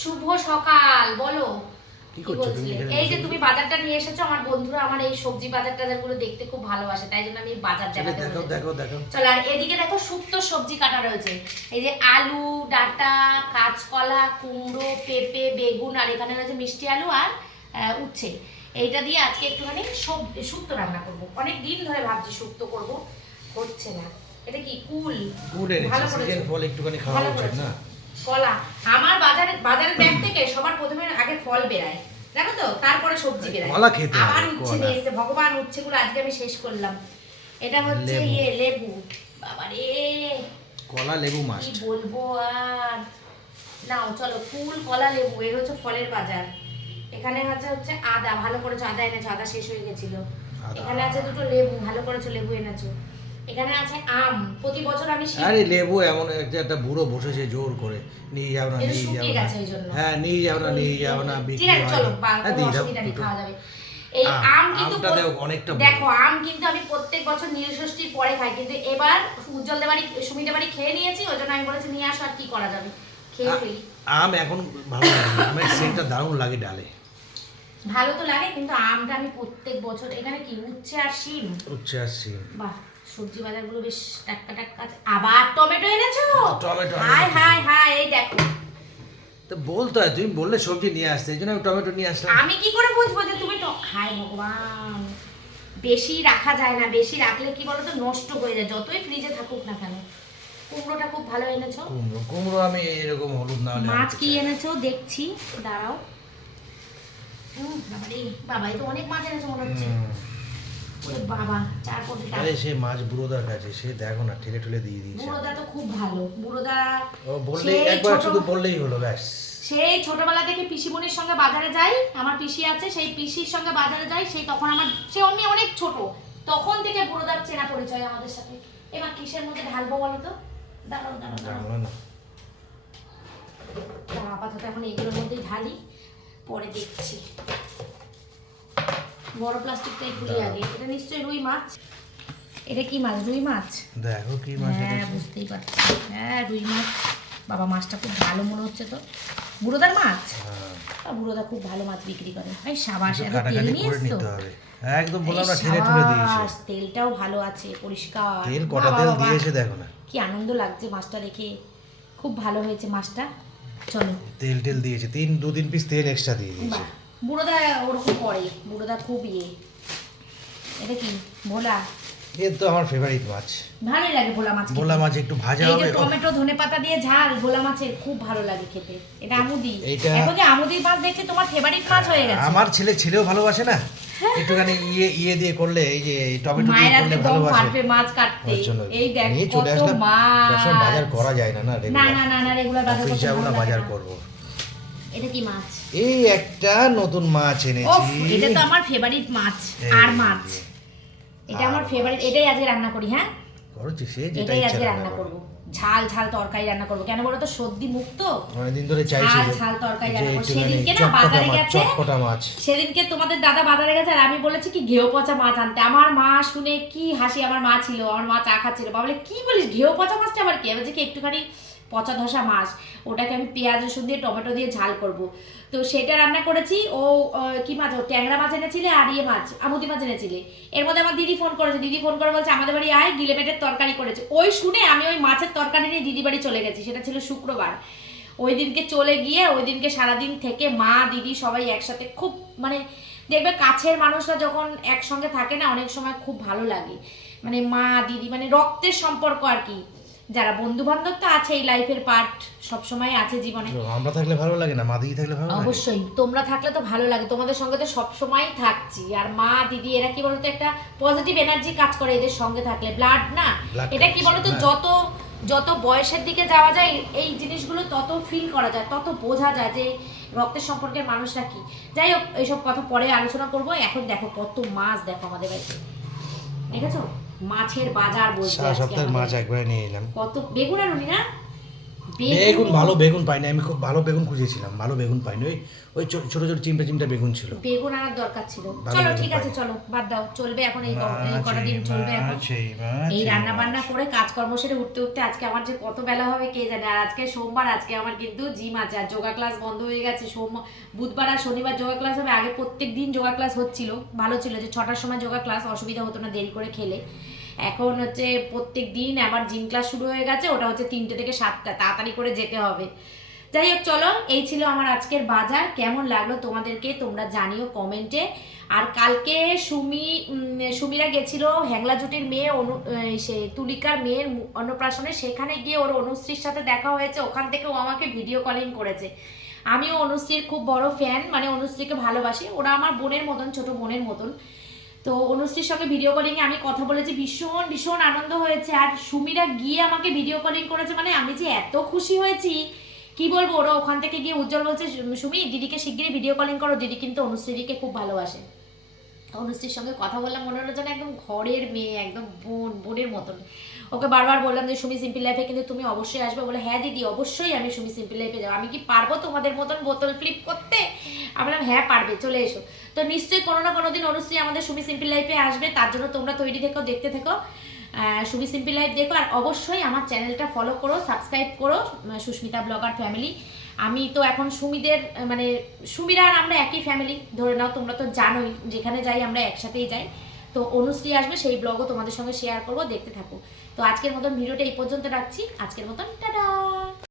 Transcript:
শুভ সকাল বলো। এই যে তুমি বাজারটা নিয়ে এসেছ আমার বন্ধুরা আমার এই সবজি বাজার টাজারগুলো দেখতে খুব ভালোবাসে তাই জন্য আমি বাজার দেখাতে দেখো দেখো দেখো। চলো আর এদিকে দেখো শুক্তো সবজি কাটা রয়েছে। এই যে আলু ডাটা কাঁচকলা কুমড়ো পেঁপে বেগুন আর এখানে রয়েছে মিষ্টি আলু আর উচ্ছে। এইটা দিয়ে আজকে একটুখানি সবজি শুক্তো রান্না করব। অনেক দিন ধরে ভাবছি শুক্তো করব হচ্ছে না। এটা কি? কুল? ভালো। সিজন ফল একটুখানি খাওয়া উচিত না? কলা। আমার বাজারে বাজারের ব্যাগ থেকে সবার প্রথমে আগে ফল বেরায়। জানো তো? তারপরে সবজি বেরায়। কলা খেতে আবার উচ্ছে। নিয়ে এসেছে ভগবান উচ্ছেগুলো আজকে আমি শেষ করলাম। এটা হচ্ছে ইয়ে লেবু। বাবারে! কলা লেবু কি বলব আর? নাও চলো ফুল কলা লেবু এই হচ্ছে ফলের বাজার। এখানে আছে হচ্ছে আদা। ভালো করেছ আদা এনেছো আদা শেষ হয়ে গেছিল। এখানে আছে দুটো লেবু ভালো করেছ লেবু এনেছো। এখানে আছে আম। প্রতি বছর আমি আরে লেবু এমন একটা বুড়ো বসেছে জোর করে। নিয়ে যাও না নিয়ে যাও না। হ্যাঁ নিয়ে যাও না নিয়ে যাও না বিক্রি হয়। চলো হ্যাঁ। খাওয়া যাবে। এই আম, কিন্তু অনেকটা দেখো আম কিন্তু আমি প্রত্যেক বছর নীলষষ্ঠীর পরে খাই কিন্তু এবার উজ্জ্বলদের বাড়ি সুমিদের বাড়ি খেয়ে নিয়েছি ওই জন্য আমি বলেছি নিয়ে আসো আর কি করা যাবে। খেয়ে ফেলি। আম এখন ভালো লাগে না। আমের সেন্টটা দারুণ লাগে ডালে। ভালো তো লাগে কিন্তু আমটা আমি প্রত্যেক বছর এখানে কি উচ্ছে আর শিম? উচ্ছে আসছি বাহ। সবজি বাজারগুলো বেশ টাটকা টাটকা আছে। আবার টমেটো এনেছো? টমেটো হাই হাই হাই এই দেখো। তো বলতো তুমি বললে সবজি নিয়ে আসতে এই জন্য আমি টমেটো নিয়ে আসলাম। আমি কি করে বুঝব যে তুমি তো হাই ভগবান। বেশি রাখা যায় না বেশি রাখলে কি বলতো নষ্ট হয়ে যায়। যতই ফ্রিজে থাকুক না কেন। কুমড়োটা খুব ভালো এনেছো? কুমড়ো কুমড়ো আমি এরকম হলুদ না হলে মাছ কি এনেছো? দেখছি দাঁড়াও। উম, বাবারে বাবা এই তো অনেক মাছ এনেছো মনে হচ্ছে। ওরে বাবা চার কোটি টাকা। আরে সে মাছ বুড়োদার কাছে সে দেখো না ঠেলে ঠেলে দিয়ে দিয়েছে। বুড়োদা তো খুব ভালো। বুড়োদা ও বললেই একবার ছোট- শুধু বললেই হলো ব্যাস। সেই ছোটবেলা থেকে পিসিমণির সঙ্গে বাজারে যাই আমার পিসি আছে সেই পিসির সঙ্গে বাজারে যাই সেই তখন আমার সে আমি অনেক ছোট। তখন থেকে বুড়োদার চেনা পরিচয় আমাদের সাথে। এবার কিসের মধ্যে ঢালবো বলো তো? দাঁড়াও দাঁড়াও দাঁড়াও। না। আপাতত এখন এগুলোর মধ্যেই ঢালি পরে দেখছি। বড় প্লাস্টিকটাই খুলি আগে। এটা নিশ্চয়ই রুই মাছ? এটা কি মাছ? রুই মাছ? দেখো কি মাছ হ্যাঁ বুঝতেই পারছি। হ্যাঁ রুই মাছ। বাবা মাছটা খুব ভালো মনে হচ্ছে তো। বুড়োদার মাছ? হ্যাঁ। বুড়োদা খুব ভালো মাছ বিক্রি করে। এই সাবাস এত তেল নিয়ে এসছো একদম বললাম না ঠেলে দিয়েছে তেলটাও ভালো আছে পরিষ্কার। তেল কটা তেল দিয়েছে দেখো না। কি আনন্দ লাগছে মাছটা দেখে। খুব ভালো হয়েছে মাছটা। চলো। তেল টেল দিয়েছে তিন দু তিন পিস তেল এক্সট্রা দিয়ে দিয়েছে। বুড়োদা ওরকম করে বুড়োদা খুব ইয়ে। এটা কি ভোলা? এ তো আমার ফেভারিট মাছ। ভালোই লাগে ভোলা মাছ ভোলা মাছ একটু ভাজা হবে টমেটো ধনে পাতা দিয়ে ঝাল ভোলা মাছের খুব ভালো লাগে খেতে। এটা আমুদি। এখন যে আমুদি মাছ দেখছি তোমার ফেভারিট মাছ হয়ে গেছে। আমার ছেলে ছেলেও ভালোবাসে না? একটুখানি ইয়ে ইয়ে দিয়ে করলে এই যে টমেটো দিয়ে করলে ভালোবাসে। মাছ কাটতে। এই দেখ কত মাছ। বাজার করা যায় না না না না না রেগুলার বাজার। করব। এটা কি মাছ? এই একটা নতুন মাছ এনেছি। এটা তো আমার ফেভারিট মাছ আর মাছ। এটা আমার ফেভারিট এটাই আজকে রান্না করি হ্যাঁ? করছি সে যেটা আজকে রান্না করব। ঝাল ঝাল তরকারি রান্না করব। কেন বলো তো সর্দি মুক্ত অনেকদিন ধরে চাইছি ঝাল ঝাল তরকারি রান্না করব। সেদিনকে না বাজারে গেছে। চটপটা মাছ। সেদিনকে তোমাদের দাদা বাজারে গেছে আর আমি বলেছি কি ঘেউ পচা মাছ আনতে। আমার মা শুনে কি হাসি আমার মা ছিল আমার মা চা খাচ্ছিল। বাবা বলে কি বলিস ঘেউ পচা মাছটা আবার কি? আমি বলছি কি একটুখানি পচা ধসা মাছ, ওটাকে আমি পেঁয়াজ, রসুন দিয়ে, টমেটো দিয়ে ঝাল করব। তো সেটা রান্না করেছি, ও কি মাছ, ও, ট্যাংরা মাছ এনেছিলে আর ইয়ে মাছ, আমুদি মাছ এনেছিলে। এর মধ্যে আমার দিদি ফোন করেছে, দিদি ফোন করে বলছে, আমাদের বাড়ি আয়, গিলে পেটের তরকারি করেছে। ওই শুনে আমি ওই মাছের তরকারি নিয়ে দিদি বাড়ি চলে গেছি, সেটা ছিল শুক্রবার। ওই দিনকে চলে গিয়ে, ওই দিনকে সারাদিন থেকে মা, দিদি সবাই একসাথে খুব মানে দেখবে কাছের মানুষরা যখন একসঙ্গে থাকে না, অনেক সময় খুব ভালো লাগে। মানে মা, দিদি মানে রক্তের সম্পর্ক আর কি। যারা বন্ধু বান্ধব তো আছে এই লাইফের পার্ট সবসময় আছে জীবনে। আমরা থাকলে ভালো লাগে না? মা দিদি থাকলে ভালো লাগে? অবশ্যই তোমরা থাকলে তো ভালো লাগে। তোমাদের সঙ্গে তো সবসময় থাকছি। আর মা দিদি এরা কি বলতো? একটা পজিটিভ এনার্জি কাজ করে এদের সঙ্গে থাকলে। ব্লাড না? এটা কি বলতো? হ্যাঁ। যত যত বয়সের দিকে যাওয়া যায় এই জিনিসগুলো তত ফিল করা যায় তত বোঝা যায় যে রক্তের সম্পর্কের মানুষরা কি। যাই হোক এইসব কথা পরে আলোচনা করব। এখন দেখো কত মাছ দেখো আমাদের বাড়িতে। দেখেছ? মাছের বাজার বলতে সারা আজকে সপ্তাহের মাছ। একবারে নিয়ে এলাম কত বেগুন আনুনি না বেগুন। ভালো বেগুন পাইনি আমি খুব ভালো বেগুন খুঁজেছিলাম ভালো বেগুন পাইনি। ওই ওই ছোট ছোট চিমটা চিমটা বেগুন ছিল। বেগুন আনার দরকার ছিল। চলো ঠিক আছে চলো বাদ দাও চলবে এখন এই কটা দিন চলবে এখন। এই রান্না বান্না। করে কাজকর্ম সেরে উঠতে উঠতে আজকে আমার যে কত বেলা হবে কে জানে? আর আজকে সোমবার আজকে আমার কিন্তু জিম আছে আর যোগা ক্লাস বন্ধ হয়ে গেছে। সোম বুধবার আর শনিবার যোগা ক্লাস হবে আগে প্রত্যেক দিন যোগা ক্লাস হচ্ছিল। ভালো ছিল যে ছটার সময় যোগা ক্লাস অসুবিধা হতো না দেরি করে খেলে। এখন হচ্ছে প্রত্যেক দিন আবার জিম ক্লাস শুরু হয়ে গেছে, ওটা হচ্ছে তিনটে থেকে সাতটা, তাড়াতাড়ি করে যেতে হবে। যাই হোক, চলো, এই ছিল আমার আজকের বাজার, কেমন লাগল তোমাদেরকে তোমরা জানিও কমেন্টে আর কালকে সুমি সুমিরা গেছিল হ্যাংলা জুটির মেয়ে অনু সে তুলিকার মেয়ের অন্নপ্রাশনে, সেখানে গিয়ে ওর অনুশ্রীর সাথে দেখা হয়েছে, ওখান থেকে ও আমাকে ভিডিও কলিং করেছে। আমিও অনুশ্রীর খুব বড় ফ্যান মানে অনুশ্রীকে ভালোবাসি, ওরা আমার বোনের মতন, ছোট বোনের মতন। তো অনুশ্রীর সঙ্গে ভিডিও কলিংয়ে আমি কথা বলেছি, ভীষণ ভীষণ আনন্দ হয়েছে। আর সুমিরা গিয়ে আমাকে ভিডিও কলিং করেছে মানে আমি যে এত খুশি হয়েছি, কি বলব? ওরা ওখান থেকে গিয়ে উজ্জ্বল বলছে, সুমি, দিদিকে শিগগিরই ভিডিও কলিং করো, দিদি কিন্তু অনুশ্রীদিকে খুব ভালোবাসে। অনুশ্রীর সঙ্গে কথা বললাম, মনে হলো যেন একদম ঘরের মেয়ে, একদম বোন, বোনের মতন। ওকে বারবার বললাম যে, সুমি সিম্পল লাইফে কিন্তু তুমি অবশ্যই আসবে। বলে হ্যাঁ দিদি, অবশ্যই আমি সুমি সিম্পল লাইফে যাব। আমি কি পারব তোমাদের মতন বোতল ফ্লিপ করতে? আমি বললাম হ্যাঁ পারবে, চলে এসো। তো নিশ্চয়ই কোনো না কোনো দিন অনুশ্রী আমাদের সুমি সিম্পল লাইফে আসবে, তার জন্য তোমরা তৈরি থেকো, দেখতে থেকো। সুমি সিম্পল লাইফ দেখো, আর অবশ্যই আমার চ্যানেলটা ফলো করো সাবস্ক্রাইব করো সুস্মিতা ব্লগার ফ্যামিলি আমি তো এখন সুমিদের মানে সুমিরা আর আমরা একই ফ্যামিলি ধরে নাও তোমরা তো জানোই, যেখানে যাই আমরা একসাথেই যাই। তো অনুশ্রী আসবে, সেই ব্লগও তোমাদের সঙ্গে শেয়ার করব, দেখতে থাকো। তো আজকের মতন ভিডিওটা এই পর্যন্ত রাখছি, আজকের মতন, টাটা!